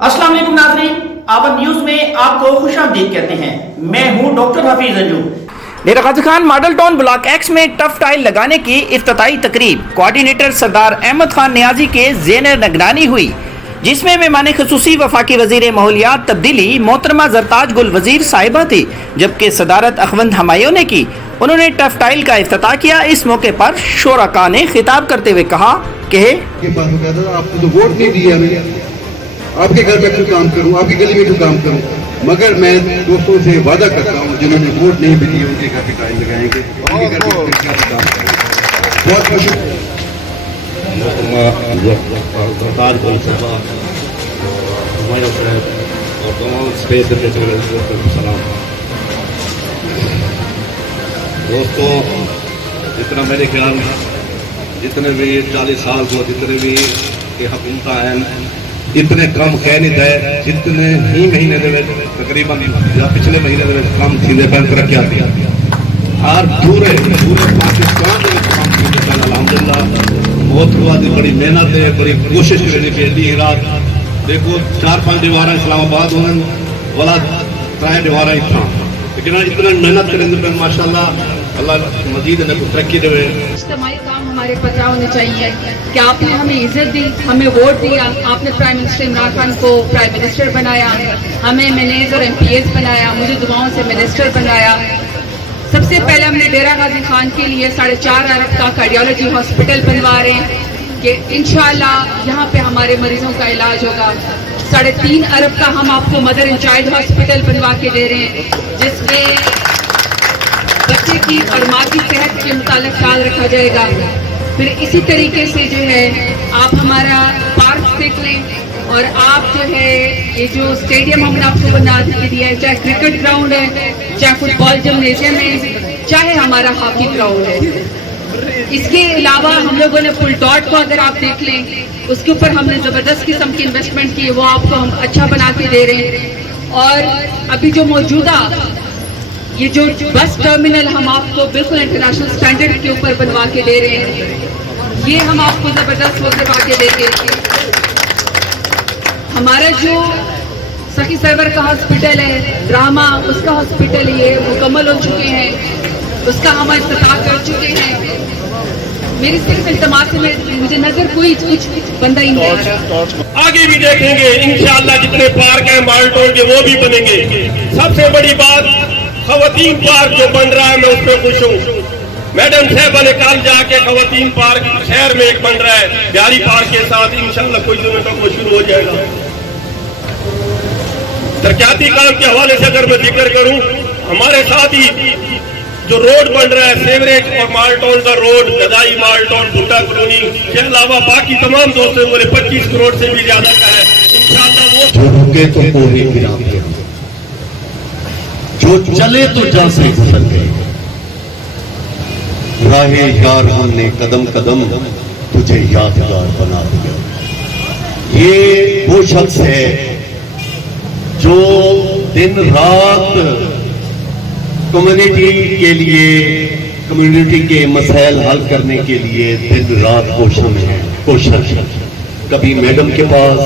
अस्सलाम वालेकुम नाज़रीन, आवर न्यूज में आपको खुशामदीद कहते हैं। मैं हूं doctor Hafeez Anju. Dera Ghazi Khan model town block X में टफ टाइल लगाने की इफ्तिताई तकरीब कोऑर्डिनेटर सरदार अहमद खान नियाजी के ज़ेर निगरानी हुई, जिसमें मेहमान खुसूसी वफाकी वजीर माहौलियात तब्दीली मोहतरमा जरताज गुल वजीर साहिबा थी, जबकि सदारत अखवंद हमायूं ने की। उन्होंने टफ टाइल का इफ्तिताह किया। इस मौके पर शोरका ने खिताब करते हुए कहा कि आपने तो वोट नहीं दिया, आपके घर में क्यों काम करूं, आपकी गली में क्यों काम करूं, मगर मैं दोस्तों से वादा करता हूं जिन्होंने वोट नहीं भी दिए उनके घर पे टाइल लगाएंगे, उनके घर पे काम करेंगे। बहुत खुश दोस्तों, जितना मेरे ख्याल में जितने भी 40 साल को जितने भी हुकूमत हैं इतने कम कह नहीं दे जितने ही महीने तकरीबन या पिछले महीने कम थी तरक्या थी और पूरे पाकिस्तान अलहमदुलिल्लाह बहुत हुआ थी। बड़ी मेहनत है, बड़ी कोशिश करनी चाहिए। रात देखो 4-5 दीवार इस्लामाबाद होने वाला 3 दीवार इतना, लेकिन इतना मेहनत करेंगे माशाल्लाह अल्लाह मजीद तरक्की दे। इज्तिमाई काम हमारे पता होने चाहिए कि आपने हमें इज्जत दी, हमें वोट दिया, आपने प्राइम मिनिस्टर इमरान खान को प्राइम मिनिस्टर बनाया, हमें एमएनएज और एमपीएस बनाया, मुझे दुआओं से मिनिस्टर बनाया। सबसे पहले हमने डेरा गाजी खान के लिए 4.5 अरब का कार्डियोलॉजी हॉस्पिटल बनवा रहे हैं कि इंशाल्लाह यहाँ पे हमारे मरीजों का इलाज होगा। 3.5 अरब का हम आपको मदर एंड चाइल्ड हॉस्पिटल बनवा के दे रहे हैं, जिसमें बच्चे की और माँ की सेहत के मुतालिक ख्याल रखा जाएगा। फिर इसी तरीके से जो है आप हमारा पार्क देख लें, और आप जो है ये जो स्टेडियम हमने आपको बना के दिया है, चाहे क्रिकेट ग्राउंड है, चाहे फुटबॉल जिम्नेजियम है, चाहे हमारा हॉकी ग्राउंड है। इसके अलावा हम लोगों ने फुल डॉट को अगर आप देख लें, उसके ऊपर हमने ज़बरदस्त किस्म की इन्वेस्टमेंट की है, वो आपको हम अच्छा बना के दे रहे हैं। और अभी जो मौजूदा ये जो बस टर्मिनल हम आपको बिल्कुल इंटरनेशनल स्टैंडर्ड के ऊपर बनवा के दे रहे हैं, ये हम आपको ज़बरदस्त वो करवा के देंगे। हमारा जो सखी सरवर का हॉस्पिटल है, ड्रामा उसका हॉस्पिटल ये मुकम्मल हो चुके हैं, उसका हम इफ्तिताह कर चुके हैं। मेरी सिर्फ इल्तमास में मुझे नजर कोई कुछ बंदा ही नहीं है। आगे भी देखेंगे इंशाअल्लाह, जितने पार्क हैं मालटोल के वो भी बनेंगे। सबसे बड़ी बात खवातीन पार्क जो बन रहा है, मैं उस पर खुश हूँ। मैडम साहबा ने कल जाके खवातीन पार्क शहर में एक बन रहा है बिहारी पार्क के साथ, इंशाअल्लाह कुछ दिनों तक वो शुरू हो जाएगा। तरक्याती काम के हवाले से अगर मैं जिक्र करूं, हमारे साथ ही जो रोड बन रहा है सेवरेज और मालटोल का रोड, गदाई मालटोल भुट्टा कॉलोनी के अलावा बाकी तमाम दोस्तों बोले 25 करोड़ से भी ज्यादा का है। इंशाअल्लाह वो जो रुके तो कोई गिराते, जो चले तो जा से गुजर गए, राहे यार हमने कदम कदम तुझे यादगार बना दिया। ये वो शख्स है जो दिन रात कम्युनिटी के लिए, कम्युनिटी के मसाइल हल करने के लिए दिन रात कोशिश में है। कोशिश कभी मैडम के पास,